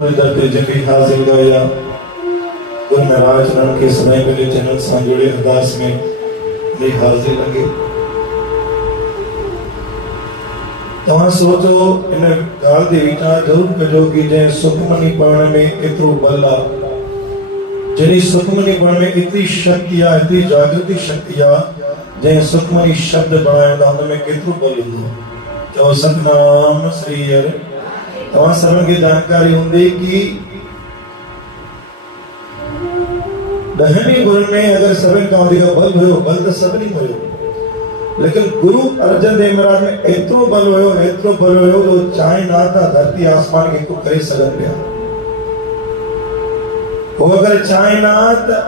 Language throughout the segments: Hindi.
जबी हाजिर गया गुरु महाराज नाम के समय मेरे चैनल से जुड़े अरदास में मेरी हाजिर लगे। तव्हां सोचो इन गाल दे वीचार जरूर कजो कि जै सुखमनी पढ़ण में एतिरो बल आ, जहिड़ी सुखमनी पढ़ण में एतिरी शक्ति आ, एतिरी जागृति शक्ति आ, जै सुखमनी शब्द बणाइंदा हुन में केतिरो बल हूंदो। चओ सतनाम श्री हरि। तव्हां सभिनि खे जानकारी हूंदी कि ॾहनि गुरुनि में अगर सभिनि खां वधीक बल हुयो, बल त सभिनी में हुयो, लेकिन गुरु अर्जन देव महाराज में एतिरो बल हुयो, एतिरो बल हुयो जो चाहे ना था धरती आसमान खे हिकु करे सघनि पिया। वो अगर चाहे ना त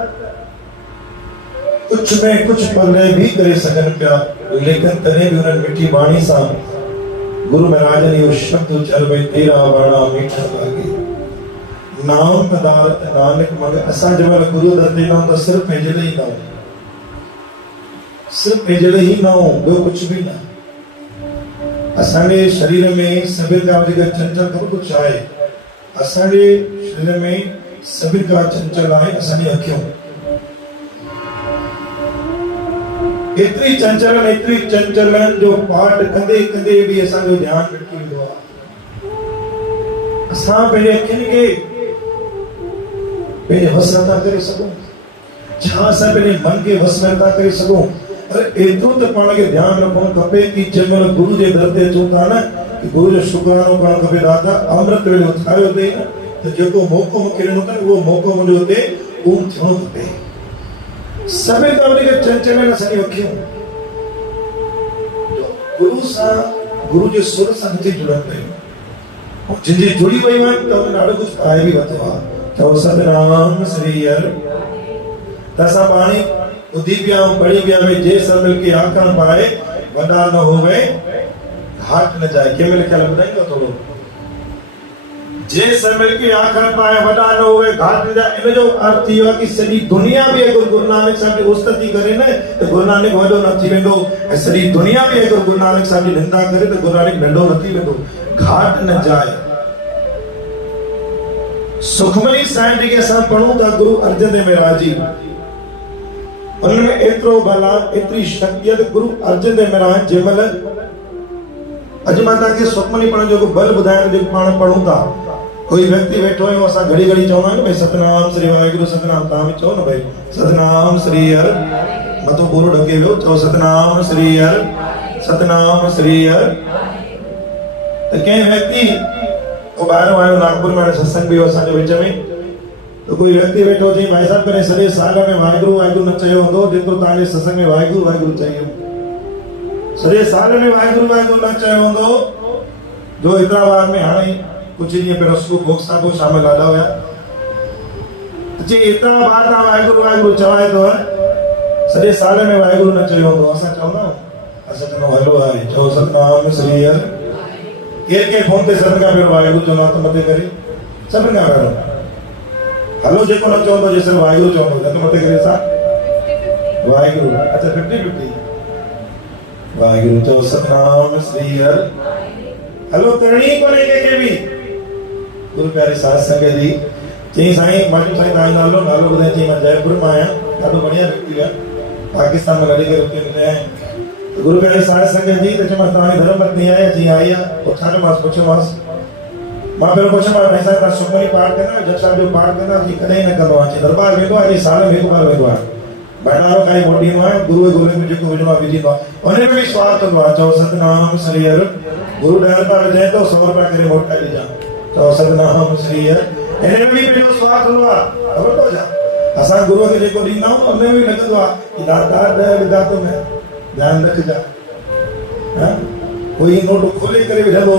कुछ में कुछ परले भी करे सघनि पिया, लेकिन तॾहिं बि उन्हनि मिठी बाणी सां गुरु महाराज ने यो शब्द उच्चार भाई तेरा बाणा मीठा लागे नाम पदार्थ नानक मगे। असां जब गुरु दत्ते ना तो सिर्फ भेजले ही ना, सिर्फ भेजले ही ना हो, ॿियो कुछ भी ना। असांजे शरीर में सभिनि खां वधीक चंचल खबर कुछ आहे, असांजे शरीर में सभिनि खां चंचल आहे असांजी अखियूं। एतिरी चंचलन जो पाठ कंदे कंदे भी असांजो ध्यान भटकी वेंदो आहे। असां पंहिंजे अखियुनि खे पंहिंजे वस नथा करे सघूं, छा असां पंहिंजे मन खे वस नथा करे सघूं। पर एतिरो त पाण खे ध्यानु रखणु खपे कि जंहिंमहिल गुरु जे दर ते अचूं था न, कि गुरु जो शुक्रानो करणु खपे। दादा अमृत वेले उथारियो अथई न, त जेको मौक़ो मूंखे ॾिनो अथनि उहो मौक़ो मुंहिंजो हुते पूरो थियणो खपे। सभिनि खां वधीक चंचल आहिनि असांजी अखियूं। गुरु सां, गुरु जे सुर सां नथी जुड़नि पियूं, जिनजी जुड़ी वयूं आहिनि त उन्हनि ॾाढो कुझु पाए बि वरितो आहे। चओ सतनाम श्री हरि। त असां पाणी ॿुधी पिया ऐं पढ़ी पिया भई जे समिल के आखण पाए वॾा न होवे घाट न जाए। कंहिं महिल ख़्याल ॿुधाईंदो थोरो, जे समिल के आखण पाए वॾा न होवे घाट न जाए। इन जो अर्थ इहो आहे कि सॼी दुनिया बि अगरि गुरु नानक साहिब जी उस्तति करे न त गुरु नानक वॾो न थी वेंदो, ऐं सॼी दुनिया बि अगरि गुरु नानक साहिब जी निंदा करे त गुरु नानक नंढो न थी वेंदो। घाट न जाए। सुखमनी साहिब जेके असां पढ़ूं था गुरु अर्जन देव महाराज जी, उनमें एतिरो बल आहे, एतिरी शक्ति आहे त गुरु अर्जन देव महाराज जंहिं महिल अॼु मां तव्हांखे सुखमनी पढ़ण जो बल ॿुधायां जेको पाण पढ़ूं था। कोई व्यक्ति वेठो है, असां घड़ी घड़ी चवंदा आहियूं भाई सतनाम श्री वाहिगुरु सतनाम। तव्हां बि चओ न भाई सतनाम श्री हरि, मथो पूरो ढके वियो। चओ सतनाम श्री हरि, सतनाम श्री हरि। त कंहिं व्यक्ति को ॿाहिरों आयो, नागपुर में हाणे सत्संग बि हो असांजे विच में, तो कोई व्यक्ति वेठो चई भाई साहब कॾहिं सॼे साल में वाहिगुरु वाहिगुरु न चयो हूंदो जेतिरो तव्हांजे सत्संग में वाहिगुरु वाहिगुरु चयो। सॼे साल में वाहिगुरु वाहिगुरु न चयो हूंदो जो हैदराबाद में हाणे कुछ ॾींहं पहिरियों सुबुह भोक्सा को शाम लाॾा हुया, चई एतिरा बार तव्हां वाहिगुरु वाहिगुरु चवाए थो, सॼे साल में वाहिगुरु न चयो हूंदो। असां चवंदा, असां चवंदा हलो आहे। चओ सतनाम श्री हरि। केरु केरु फोन ते सभिनि खां पहिरियों वाहिगुरु चवंदो हथ मथे करे, सभिनि खां पहिरियों हलो जेको न चवंदो जेसिताईं वाहिगुरु चवंदो हथ मथे करे सां वाहिगुरु। अच्छा 50-50 वाहिगुरु। चओ सतनाम श्री हरि। हलो करणी कोन्हे कंहिंखे बि। गुरु प्यारे साध संगत जी चई साईं मां साईं तव्हांजो नालो ॿुधाए। चई मां जयपुर मां आहियां, ॾाढो बढ़िया व्यक्ति आहे, पाकिस्तान में लड़ी करे हुते मिलिया आहिनि। गुरु प्यारे साध संगत जी त चयोमांसि तव्हांजी धर्म पत्नी आहे? जी आई आहे। पोइ छा चयोमांसि? पुछियोमांसि, मां पहिरियों पुछियोमांसि भाई साहिब तव्हां सुखमनी पाठ कंदा आहियो, जप साहिब जो पाठ कंदा आहियो? कॾहिं न कंदो आहे। दरबार वेंदो आहे, साल में हिकु बार वेंदो आहे, भंडारो खाई मोटींदो आहे, गुरू गोले में जेको विझणो आहे विझींदो आहे, उन में बि स्वार्थ हूंदो आहे। चओ सतनाम श्री हरि। गुरु 10 रुपया विझाए थो 100 रुपया करे मोटाए ॾिजां। चओ सतनाम श्री हरि। हिन में बि पंहिंजो स्वार्थ हूंदो आहे, ख़बर अथव छा? असां गुरूअ खे जेको ॾींदा आहियूं उन में बि लॻंदो आहे कि दाता 10 विधा थो मैं ध्यानु रखिजा। कोई नोट खोले करे विझंदो,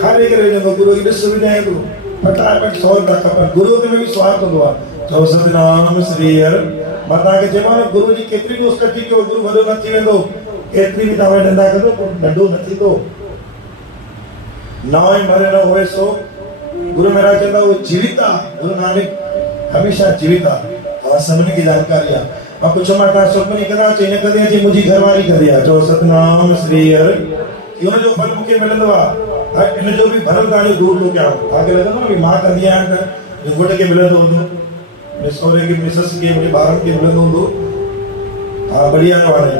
खारे करे विझंदो, गुरू खे ॾिस विझाए थो फटाफट 100 रुपया खपनि। गुरूअ खे में बि स्वार्थ हूंदो आहे। चओ सतनाम श्री हरि। मां तव्हांखे चयोमांव गुरू जी केतिरी बि उस्तति कयो, गुरू वॾो न थी वेंदो, केतिरी बि तव्हां निंदा कंदो नंढो न थींदो। नाम मरे न होए सो। गुरु महाराज चवंदा उहो जीवित आहे, गुरु नानक हमेशह जीवित आहे। तव्हां सभिनी खे जानकारी आहे। मां पुछियोमांसि तव्हां सुखमनी कंदा? चई न कंदी आहे। मुंहिंजी घरवारी कंदी आहे। चओ सतनाम श्री हरि। कि हुनजो फल मूंखे मिलंदो आहे। इन जो भी भरम तव्हांजो दूर थो कयां। तव्हांखे लॻंदो न भई मां कंदी आहियां त घोट खे मिलंदो हूंदो, मुंहिंजे सहुरे खे, मुंहिंजी ससु खे, मुंहिंजे ॿारनि खे मिलंदो हूंदो। हाँ बढ़िया हाणे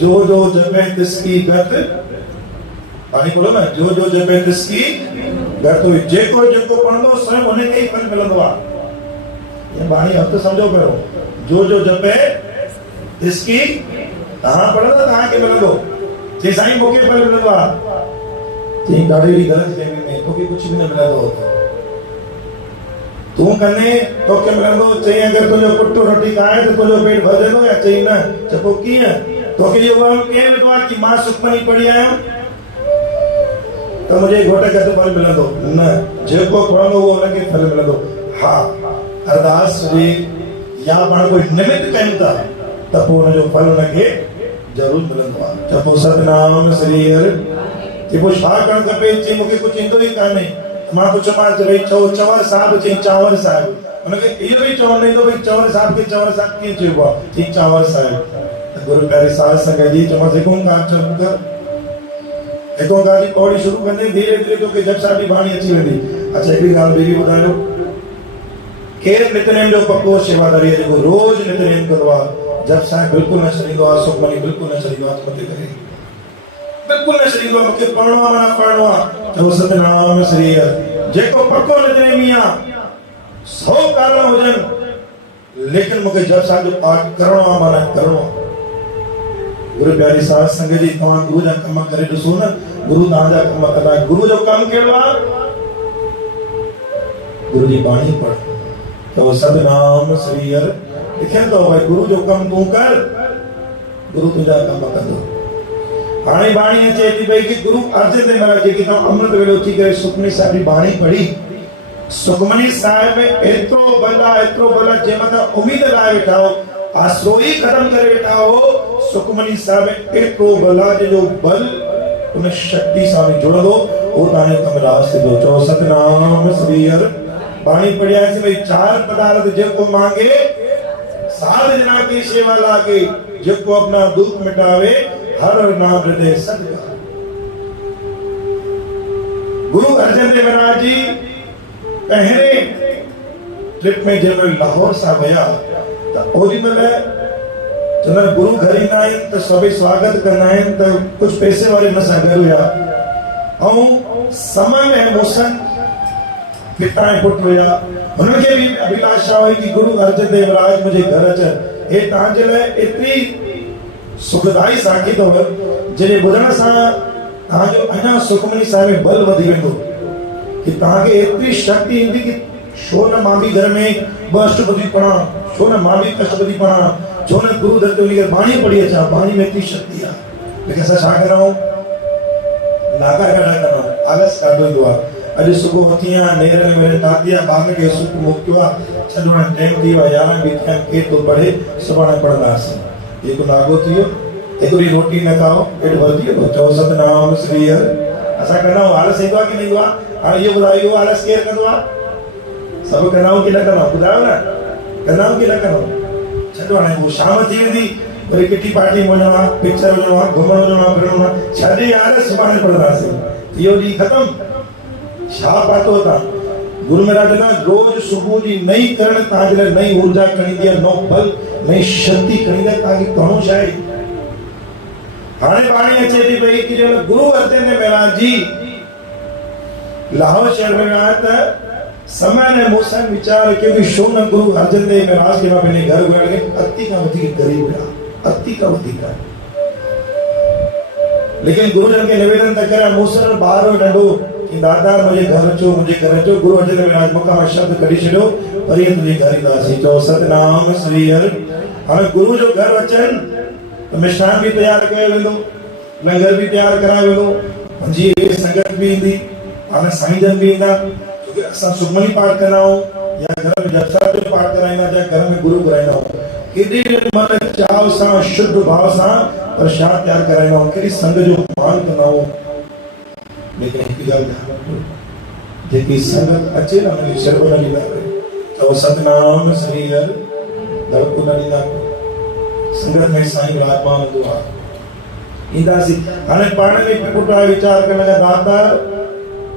जो जो जपे तिसकी गत, पाणी बोलो न, जो जो जपे तिसकी गत हुई। जेको जेको पढ़ंदो स्वयं उनखे ई फल मिलंदो आहे। ये बाणी अर्थ समझो पहिरियों, जो जो जपे तिसकी, तव्हां पढ़ंदा तव्हांखे मिलंदो। जे साईं मूंखे फल मिलंदो आहे, चई ॾाढी ग़लति फहमी में, तोखे कुझु बि न मिलंदो। तूं कंदे तोखे मिलंदो। चई अगरि तुंहिंजो पुटु रोटी खाए त तुंहिंजो पेट भरंदो, या चई न त पोइ कीअं? तोखे इहो वहम कंहिं ॾिनो आहे कि मां सुखमनी पढ़ी आहियां त मुंहिंजे घोट खे फल मिलंदो? न, जेको पढ़ंदो उहो हुनखे फल मिलंदो। हा, अरदास हुजे या पाण कोई निमित कयूं था त पोइ हुनजो फल हुनखे ज़रूर मिलंदो आहे। त पोइ सतनाम श्री हरि कि पोइ छा करणु खपे? चई मूंखे कुझु ईंदो ई कान्हे। मां पुछोमांसि भई चंवर साहिब, चई चांवर साहिब। हुनखे इहो ई चवणु न ईंदो भई चंवर साहिब खे चंवर साहिब कीअं चइबो आहे? चई चांवर साहिब। गुरु प्यारे साध संगत जी चवंदासीं हिकु ओंकार चुप कर, हिकु ओंकार जी पौड़ी शुरू कंदे धीरे धीरे तोखे जप साहिब जी बाणी अची वेंदी। अच्छा हिकिड़ी ॻाल्हि ॿी ॿुधायो, केरु नितनेम जो पको शेवादारी आहे जेको रोज़ नितनेम कंदो आहे, जप साहिब बिल्कुलु न छॾींदो आहे, सुखमनी बिल्कुलु न छॾींदो आहे, मथे करे बिल्कुलु न छॾींदो आहे, मूंखे पढ़णो आहे माना पढ़णो आहे। चओ सतनाम श्री हरि। जेको पको नितनेमी आहे, 100 कारण हुजनि, लेकिन मूंखे जप साहिब जो पाठ करणो आहे माना करणो आहे। गुरु प्यारी साध संगत जी तव्हां गुरु जा कम करे ॾिसो न, गुरु तव्हांजा कम कंदा। गुरु जो कम कहिड़ो आहे? गुरु जी बाणी पढ़। तो सतनाम श्री हरि लिखियलु अथव भई गुरु जो कम तूं कर, गुरु तुंहिंजा कम कंदो। हाणे बाणी अचे थी भई कि गुरु अर्जन देव महाराज जेकी तव्हां अमृत वेलो उथी करे सुखमनी साहिब जी बाणी पढ़ी, सुखमनी साहिब में एतिरो बल आहे, एतिरो बल आहे, जंहिं मथां उमेद लाइ वेठा हो, आसरो ई ख़तम करे वेठा हो। सुखमनी साहिब में एतिरो बल आहे जो बल उन शक्ति सां जुड़ंदो, उहो तव्हांजो कमु रास थींदो। चओ सतनाम श्री हरि। बाणी पढ़ी आयासीं भई 4 पदार्थ जेको मांगे साध जना की सेवा लागे, जेको अपना दुख मिटावे हर नाम हृदय सदगा। गुरु अर्जन देव महाराज जी पहिरें ट्रिप में जब लाहौर सां विया त ओॾी महिल जॾहिं गुरु घर ईंदा आहिनि त सभई स्वागत कंदा आहिनि, त कुझु पैसे वारे हुन सां गॾु हुया ऐं समय ऐं मौसम पिता ऐं पुटु हुया। हुननि खे बि अभिलाषा हुई कि गुरु अर्जन देव महाराज मुंहिंजे घर अचनि। हे तव्हांजे लाइ एतिरी सुखदाई साखी अथव जंहिंजे ॿुधण सां तव्हांजो अञा सुखमनी साहिब में बल वधी वेंदो, कि तव्हांखे एतिरी शक्ति ईंदी कि छो न मां बि घर में 2 अष्टपदी पढ़ां, छो न मां बि अष्टपदी पढ़ां, छो न गुरु दर ते वञी करे बाणी पढ़ी अचां। बाणी में एतिरी शक्ति आहे। लेकिन असां छा कराऊं? लागा ॾाढा कंदा, आलस ॾाढो ईंदो आहे। अॼु सुबुह उथी आहियां, नेर में मेरे दादी आहे, ॿार खे सुख मोकिलियो आहे, छॾो हाणे टाइम थी वियो आहे, 11 बि थिया, केरु थो पढ़े, सुभाणे पढ़ंदासीं। जेको नागो थी वियो, हिकिड़ी रोटी न खाओ, पेट भरिजी वेंदो। चओ सतनाम श्री हरि। असां कंदा आहियूं, आलस ईंदो आहे कि न ईंदो आहे? हाणे इहो ॿुधायो, इहो आलस केरु कंदो आहे? सभु कंदा आहियूं कि न कंदा आहियूं? ॿुधायो न, कंदा आहियूं कि न कंदा आहियूं? छॾो हाणे उहो शाम थी वेंदी, वरी किटी पार्टी में वञणो आहे, पिक्चर वञणो आहे, घुमणु वञणो आहे, फिरणो आहे, छॾे आलस, सुभाणे पढ़ंदासीं। इहो ॾींहुं ख़तमु। छा पातो तव्हां? गुरु महाराज ना रोज सुबुह जी नई करण तव्हांजे लाइ नई ऊर्जा खणींदी आहे, नओं बल, नई शक्ति खणींदी आहे। तव्हांखे करिणो छा आहे? हाणे बाणी अचे थी पई कि जॾहिं गुरु अर्जन देव महाराज जी लाहौर शहर में विया त समय ने मौसम वीचार कयो कि छो न गुरु अर्जन देव महाराज खे मां पंहिंजे घर घुराइण खे अति खां वधीक ग़रीब हुया, अति खां वधीक। लेकिन गुरु जन खे निवेदन त करिया, मूंसां ॿार नंढो कि दादा मुंहिंजे घर अचो, मुंहिंजे घर अचो। गुरु अर्जन देव महाराज मूंखां मां शब्द कढी छॾियो, वरी तुंहिंजे घर ईंदासीं। चओ सतनाम श्री हरि। हाणे गुरु जो घर अचनि त मिष्ठान बि तयारु कयो वेंदो, लंगर बि तयारु करायो वेंदो, पंजी संगत बि ईंदी, हाणे साईं जन बि ईंदा, छोकी असां सुखमनी पाठ कंदा आहियूं या घर में जप साहिब जो पाठ कराईंदा या घर में गुरु घुराईंदा आहियूं। केॾी मन चाव सां शुद्ध भाव सां प्रसाद तयारु कराईंदा आहियूं, केॾी संग जो मान कंदा आहियूं। लेकिन हिकु ॻाल्हि ध्यानु रखो, जेकी संगत अचे न हुनखे शर्म न ॾींदा कयो। चओ सतनाम श्री हरि। दड़को न ॾींदा कयो। संगत में साईं विराजमान हूंदो आहे। ईंदासीं हाणे पाण में पुट वीचार करण लॻा, दाता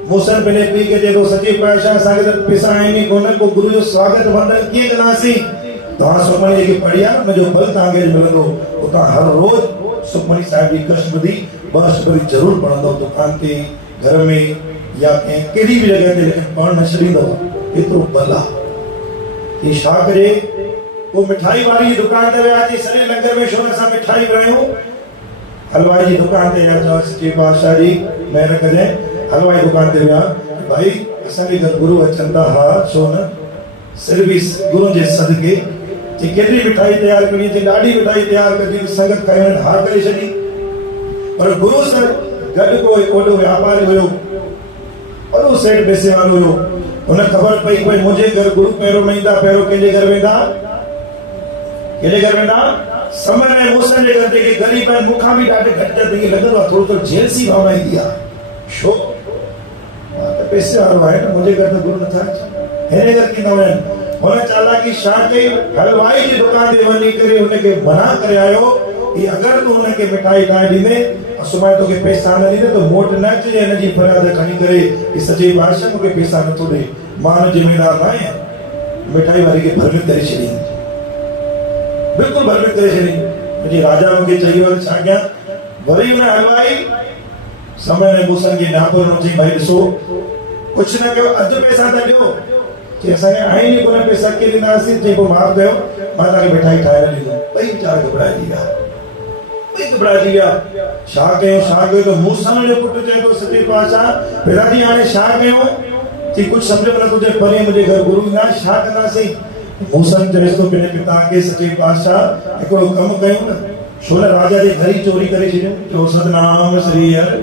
मूसन पिने पी के जेको सच्चे पातशाह सागे त पैसा आइनी कोन को गुरु जो स्वागत वंदन किए कनासी तव्हां सुखमणी की पढ़िया मुझे फल तव्हांखे मिलंदो उतां हर रोज सुखमणी साहिब जी कष्टपदी बशपदी जरूर पढ़ंदो दुकान ते घर में या कहिड़ी भी जगह ते लेकिन पढ़ न छॾींदो एतिरो बल आहे छा करे वो मिठाई वाली दुकान ते वियासीं सॼे लंगर में शौक़ सां मिठाई विरायूं हलवाई जी दुकान ते विया चयो सच्चे पातशाह जी महिर कजांइ हलवाई दुकान ते विया भाई असांजे घर गुरु अचनि था हा छो न सर्विस गुरु जे सदके जे केतिरी मिठाई तयार करी थी ॾाढी मिठाई तयार करी संगत कयो हा करे छॾी पर गुरु सां गॾु कोई ओॾो व्यापारी हुयो वॾो सेठ पैसे वारो हुयो हुन ख़बर पई कोई मुंहिंजे घर गुरु पहिरियों न ईंदा पहिरियों कंहिंजे घर वेंदा समय में मूसन जे घर जेके ग़रीब आहिनि मूंखां बि ॾाढे घटि ते लॻंदो आहे थोरो थोरो जेलसी भावना ईंदी आहे छो त पैसे वारो आहे न मुंहिंजे घर त गुरु नथा अचनि हिन घर कींदा वञनि हुन चालाकी छा कई हलवाई जी दुकान ते वञी करे हुनखे मना करे आयो कि अगर तू हुनखे मिठाई ठाहे ॾींदे सुभाणे तोखे पैसा न ॾींदे त मोट न अचिजे हिन जी फरियाद खणी करे कि सच्चे पातशाह मूंखे पैसा नथो ॾे मां हुन ज़िमेदार न आहियां मिठाई वारे खे भरमित करे छॾी बिल्कुलु भरमित करे छॾी मुंहिंजे राजा मूंखे चई वियो छा कयां वरी हुन हलवाई समय में मूसन खे नापो न चई भाई ॾिसो कुझु न कयो अधु पैसा त ॾियो कि असांखे आहिनि कोन पैसा के ॾींदासीं चई पोइ माफ़ कयो मां तव्हांखे मिठाई ठाहे न ॾींदुमि ॿई वीचारा घबराइजी विया छा कयो त मूसन जो पुटु चए थो सच्चे पातशाह पिताजी हाणे छा कयूं कि कुझु सम्झ में नथो अचे परे मुंहिंजे घर गुरु ईंदा छा कंदासीं मूसन चएसि थो पंहिंजे पिता खे सच्चे पातशाह हिकिड़ो कमु कयूं न छो न राजा जे घर ई चोरी करे छॾियूं चओ सतनाम श्री हर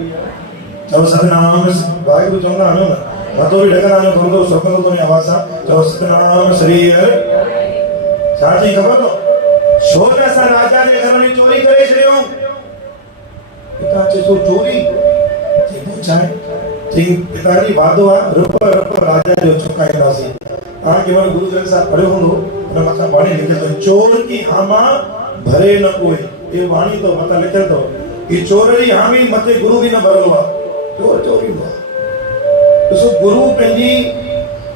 चओ सतनाम वाहिगुरु चवंदा हलो न मथो बि ढकंदा हलो थोरो थोरो सोकंदो थो आवाज़ सां चओ सतनाम श्री हर छा चई ख़बर अथव छो न असां राजा जे घर में चोरी करे छॾियूं पिता चए थो चोरी चई छा चई पिताजी वादो आहे रुप राजा जो चुकाईंदासीं तव्हां केवल गुरु ग्रंथ साहिब पढ़ियो हूंदो हुन मथां बाणी लिखियलु अथव चोर की हामा भरे न कोई ये वाणी तो मथां लिखियलु अथव कि चोर जी हामी मथे गुरु बि न भरलो आहे चोर चोरींदो आहे ॾिसो गुरु पंहिंजी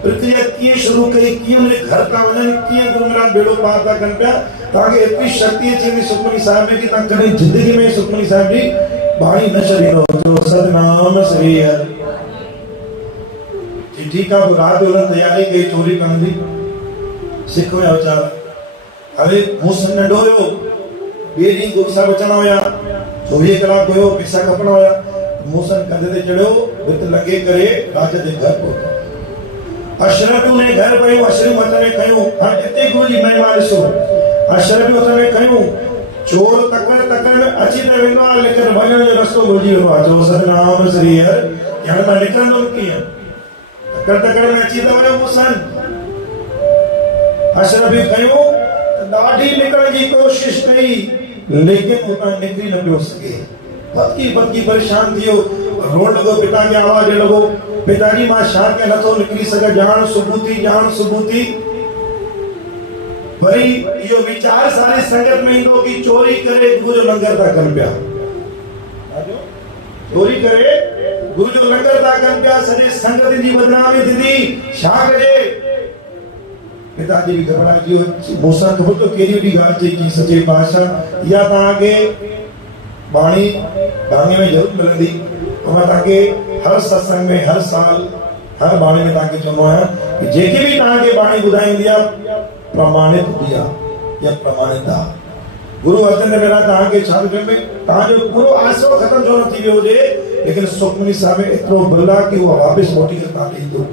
प्रक्रिया कीअं शुरू कई कीअं हुनजे घर था वञनि कीअं गुरु महाराज बेड़ो पार था कनि पिया तव्हांखे एतिरी शक्ति अची वेंदी सुखमनी साहिब में कि तव्हां कॾहिं ज़िंदगी में सुखमनी साहिब जी बाणी न छॾींदो जो सतनाम श्री हर ठीक आहे रात जो तैयारी कई चोरी करण जी सिख हुया वीचारा हाणे मूंसन नंढो हुयो ॿिए ॾींहुं गुरु साहिब अचणा हुया 24 कलाक हुयो पैसा खपणा हुया मूंसन कंधे ते चढ़ियो भित लॻे करे राजा जे घर पहुतो अशरफियूं ने घर पयूं अशरफियूं हथ में खयूं हाणे हिते गुरु जी महिमा ॾिसो अशरफियूं हथ में खयूं चोर तकड़ में अची त वेंदो आहे लेकिन वञण जो रस्तो भुलिजी वेंदो आहे चओ सतनाम श्री हर हाणे मां निकिरंदुमि कीअं तकड़ में अची त वियो मूंसन अशरफी कयूं ॾाढी निकिरण जी कोशिश कई लेकिन उतां निकिरी न पियो सघे बदकी परेशान थियो रोड लॻो पिता खे आवाज़ लॻो पिताजी मां छा कयां नथो निकिरी सघां जान सुबुह थी वरी इहो वीचार सारी संगत में ईंदो कि चोरी करे गुरु जो लंगर था कनि पिया चोरी करे गुरु जो लंगर था कनि पिया सॼे संगत जी बदनामी थींदी छा कजे पिताजी भी घबराइजी वियो मूंसां ख़बर तो कहिड़ी बि ॻाल्हि चई सच्चे पातशाह इहा तव्हांखे बाणी बाणी में ज़रूर मिलंदी मां तव्हांखे हर सत्संग में हर साल हर बाणी में तव्हांखे चवंदो आहियां कि जेकी बि तव्हांखे बाणी ॿुधाईंदी आहे प्रमाणित हूंदी आहे या प्रमाणित आहे गुरु अर्जन देव महाराज तव्हांखे छा थो चवे तव्हांजो पूरो आसो ख़तमु छो न थी वियो हुजे लेकिन सुखमनी साहिब में एतिरो बल आहे कि उहो वापसि मोटी करे तव्हांखे ईंदो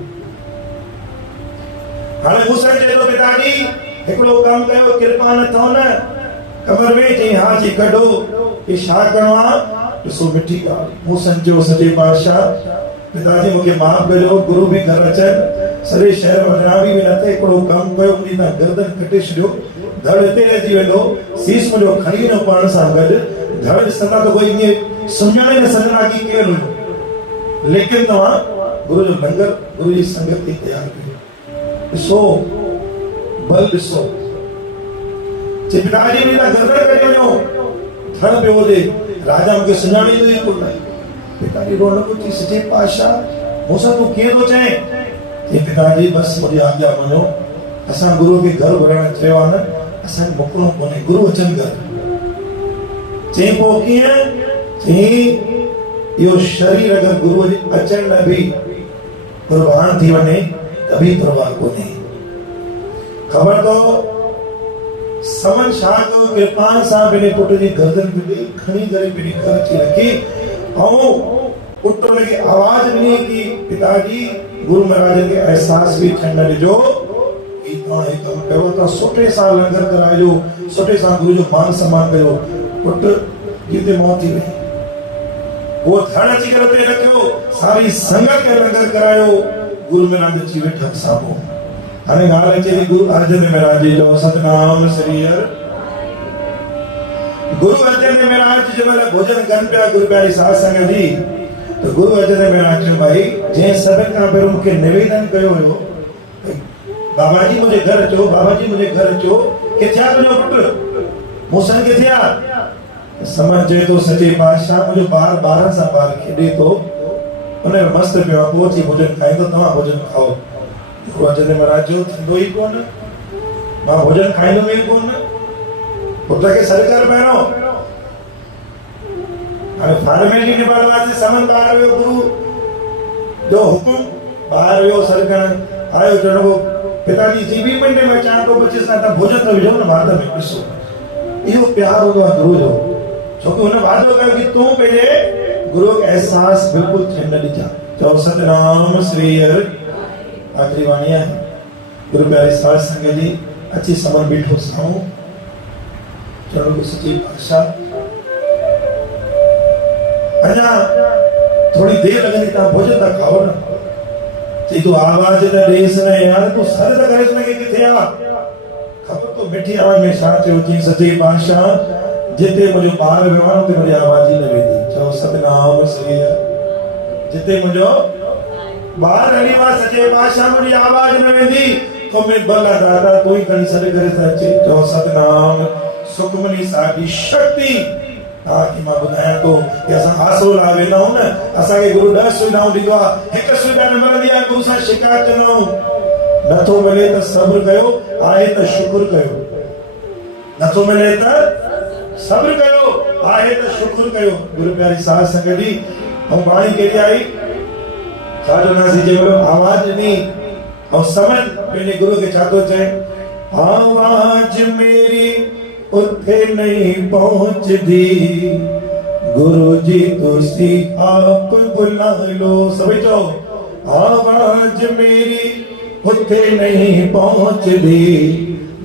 हाणे मूंसन चए थो पिताजी हिकिड़ो कमु कयो कृपा न अथव न ख़बर में चई हा चई कढो कि छा करिणो आहे ॾिसो मिठी ॻाल्हि मूंसन चयो सॼे पातशाह पिताजी मूंखे माफ़ कजो गुरु बि घर अचनि सॼे शहर बदनामी बि न थिए हिकिड़ो कमु कयो मुंहिंजी तव्हां गर्दन कटे छॾियो धड़ हिते रहिजी वेंदो सीस मुंहिंजो खणी वेंदो पाण सां गॾु धड़ ॾिसंदा त कोई ईअं सुञाणे न सघंदा कि केरु हुयो लेकिन तव्हां गुरु जो लंगर गुरु जी संगत खे तयारु कयो ॾिसो बल ॾिसो जे पिताजी मुंहिंजा गर्दन कटे वञो धड़ पियो हुजे राजा मूंखे सुञाणींदो ई कोन पिताजी रोअण लॻो चई सच्चे पातशाह मूंसां तूं कीअं थो चएं कि पिताजी बस मुंहिंजी आज्ञा मञो, असां गुरू खे घर भरण चयो आहे न, असां मोकिलणो कोन्हे, गुरू अचनि घर। चई पोइ कीअं? चई इहो शरीर अगरि गुरूअ जे अचण लाइ बि कुर्बान थी वञे त बि परवाह कोन्हे। ख़बर अथव समन छा कयो? कृपान सां पंहिंजे पुट जी गर्दन खणी करे पंहिंजे घर अची रखी ऐं पुट हुनखे आवाज़ ॾिनी कि पिताजी गुरु महाराज खे एहसास बि थियण न ॾिजो कि तव्हां हे कमु कयो, तव्हां सुठे सां लंगर कराइजो, सुठे सां गुरु जो मान सम्मान कयो। पुट जी ते मौत थी वई। वो धड़ अची करे उते रखियो, सारी संगत खे लंगर करायो, गुरु महाराज अची वेठा साम्हूं। हाणे ॻाल्हि अचे थी गुरु अर्जन देव महाराज जी जो। सतनाम श्री हर। गुरु अर्जन देव महाराज जंहिंमहिल भोजन कनि पिया गुरु प्यारी साध संगत जी, तो गुरु अर्जन देव महाराज चयो भाई जंहिं सभिनि खां पहिरियों मूंखे निवेदन कयो हुयो, बाबा जी मुंहिंजे घर अचो, बाबा जी मुंहिंजे घर अचो, किथे आहे तुंहिंजो पुटु? मूसन किथे आहे? समझ जे तो सचे पातशाह मुंहिंजो ॿार ॿारनि सां ॿार खेॾे थो, उन मस्त पियो आहे, पोइ अची भोजन खाईंदो, तव्हां भोजन खाओ। गुरु अर्जन देव महाराज जो थींदो ई कोन, मां भोजन खाईंदो ई कोन, पुट खे सॾु कर पहिरियों। हाणे फॉर्मेलिटी निभाइण वास्ते समन ॿाहिरि वियो, गुरु जो हुकुम ॿाहिरि वियो सॾु करण, आयो चवणो पिताजी जी 20 मिंट में अचां थो, 25 मिंट भोजन त विझो न वाद में। ॾिसो इहो प्यार हूंदो आहे गुरु जो, छोकि हुन वादो कयो कि तूं पंहिंजे गुरु खे एहसास बिल्कुलु थियण न ॾिजां। चओ सतनाम श्री हर। आख़िरी वाणी आहे गुरु प्यारे साध संगत जी अची समन बीठो साम्हूं, चवणो सची पातशाह अञा थोड़ी देर लॻंदी, तव्हां भोजन था खाओ न। चई तूं आवाज़ त ॾेस न यार, तूं सर त करेस न कि किथे आहे? ख़बर तो मिठी आवाज़ में छा चयो? चई सची पातशाह जिते मुंहिंजो ॿार वियो आहे उते मुंहिंजी आवाज़ ई न वेंदी। चओ सतनाम श्री हर। जिते मुंहिंजो ॿार हली वियो आहे सचे पातशाह मुंहिंजी आवाज़ न वेंदी, तो में भला दादा तूं ई खणी सॾु करे था अचे। चओ सतनाम। सुखमनी साहिब जी शक्ति तव्हांखे मां ॿुधायां थो कि असां आसरो लाइ वेंदा आहियूं न, असांखे गुरु 10 सुविधाऊं ॾींदो आहे, हिकु सुविधा न मिलंदी आहे गुरु सां शिकायत कंदा आहियूं। नथो मिले त सब्र कयो, आहे त शुक्र कयो। नथो मिले त सब्र कयो, आहे त शुक्र कयो। गुरु प्यारी साध संगत जी ऐं बाणी केॾी आई? खाजो नासी जंहिंमहिल आवाज़ ॾिनी ऐं समझ पंहिंजे गुरु खे छा थो चए? आवाज़ मेरी उथे नहीं पहुंचदी, गुरु जी तुसी आप बुला लो। सभी चो आवाज मेरी उथे नहीं पहुंचदी,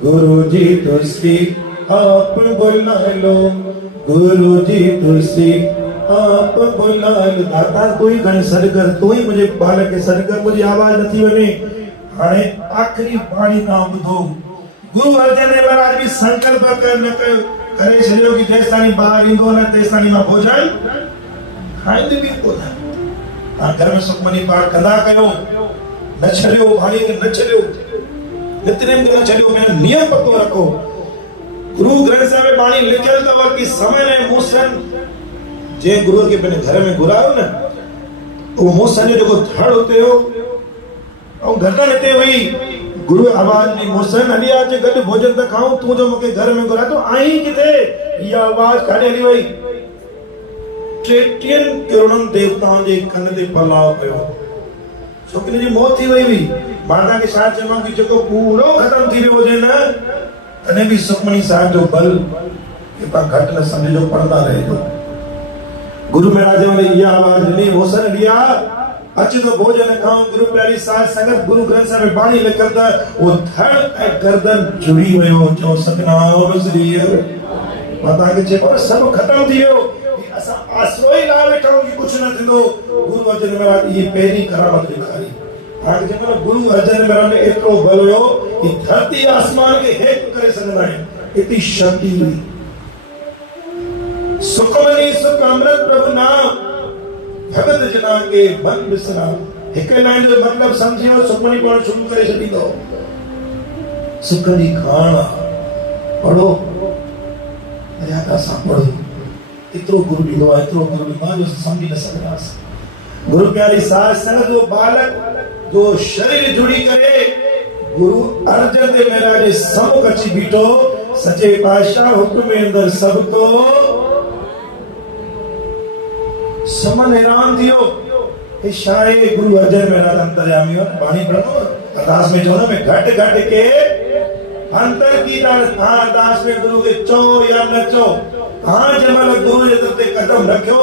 गुरु जी तुसी आप बुला लो, गुरु जी तुसी आप बुला लो। दाता तू ही खणी सॾु कर, तू ही मुंहिंजे बाल खे सॾु कर, मुंहिंजी आवाज़ नथी वञे। हाणे आख़िरी बाणी तव्हां ॿुधो। गुरु अर्जन देव महाराज भी संकल्प करे छॾियो कि तेसिताईं ॿार ईंदो न तेसिताईं मां भोजन खाईंदी बि कोन। तव्हां घर में सुखमनी पाठ कंदा कयो, न छॾियो, बाणी खे न छॾियो, नितनेम खे न छॾियो, पंहिंजो नियम पको रखो। गुरु ग्रंथ साहिब में बाणी लिखियल अथव कि समय ऐं मूसन जे गुरु खे पंहिंजे घर में घुरायो न, उहो मूसन जो जेको धड़ हुते हो ऐं गर्दन हिते हुई, गुरु आवाज दी मूसन हली अचे गॾु भोजन त खाऊं, तूं जो मूंखे घर में घुरायो, तो आई किथे? इहा आवाज काॾे हली वई? 33 करोड़नि देवताउनि जे कन ते पलाव पियो, छोकिरी जी मौत थी वई हुई। मां तव्हांखे छा चवां कि जेको पूरो ख़तम थी वियो हुजे न, तॾहिं बि सुखमनी साहिब जो बल तव्हां घटि न सम्झो, पढ़ंदा रहिजो। गुरु महाराज वाले इहा आवाज ॾिनी, मूसन लिया अच तो भोजन खाऊं। गुरु प्यारी साध संगत गुरु ग्रंथ साहिब में बाणी लिखल त वो धड़ ऐं गर्दन जुड़ी वियो। चओ सतनाम श्री हर। मां तव्हांखे चयो सभु ख़तम थी वियो, असां आसरो ई लाइ वेठा आहियूं कि कुझु न थींदो। गुरु अर्जन महाराज इहे पहिरीं करामत ॾेखारी। हाणे जंहिंमहिल गुरु अर्जन महाराज में एतिरो बल हुयो कि धरती आसमान खे हेठि करे सघंदा आहिनि, एतिरी शक्ति हुई। सुखमनी सुख अमृत प्रभु नाम, भगत जना के मन विश्राम। एक लाइन जो मतलब समझियो, सुखमनी पढ़ शुरू करे छॾींदो। सुखमनी खान पढ़ो, मर्यादा सां पढ़ो। एतिरो गुरु ॾींदो आहे, एतिरो गुरु ॾींदो आहे जो समझी न सघंदासीं। गुरु प्यारी साध संगत जो बालक जो शरीर जुड़ी करे गुरु अर्जन देव महाराज जे सम्मुख अची बीठो सचे पातशाह हुक्म में अंदर सबको समन हैरान थियो हे शाये गुरु अर्जन महाराज अंतर्यामी हो बाणी पढ़ो अरदास में जो ना मैं घट घट के अंतर की अरदास में गुरु के चो या न चो हाँ जमल गुरु जे ते कदम रखियो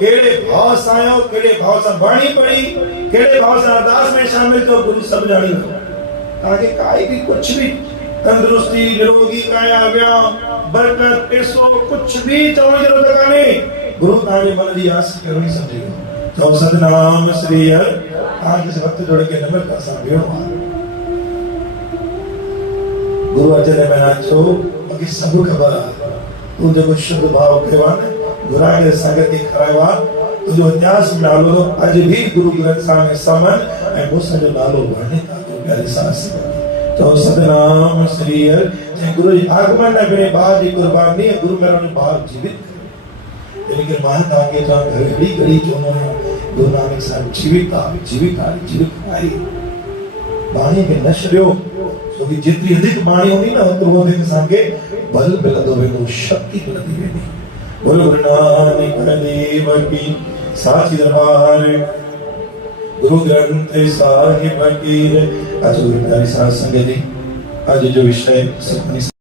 केड़े भाव सायो केड़े भाव से बाणी पढ़ी केड़े भाव से अरदास में शामिल तो गुरु सब जानी ताकि काई भी कुछ भी तंदुरुस्ती निरोगी काया व्यायाम बरकत पैसो कुछ भी चवण जरूरत काने गुरु ताजे मन जी आस करो ही समझियो तो सतनाम श्री हरि आज इस वक्त जोड़ के नम्रता से भेड़ो गुरु अर्जन महाराज छो बाकी सब खबर तू जो शुद्ध भाव कहेवा ने गुरा के संगत के करावा तो जो इतिहास में नालो आज भी गुरु ग्रंथ साहिब में समन ए मुसा जो नालो वणे ता प्यारी सास तो सतनाम श्री हरि जे गुरु जी आगमन ने बने बाद की कुर्बानी गुरु मेरा ने भाव जीवित लेकिन मान आगे तो घड़ी घड़ी जो गुरु नानक साहब जीवित आई बाणी में नशरियो तो कि जितनी अधिक बाणी होगी ना तो वो अधिक संगे बल मिलदो वेंदो शक्ति मिलदी वेंदी बोलो गुरु नानक देव की साची दरबार गुरु ग्रंथ साहिब की अजूरी प्यारी साध संगत जी आज जो विषय सुखमनी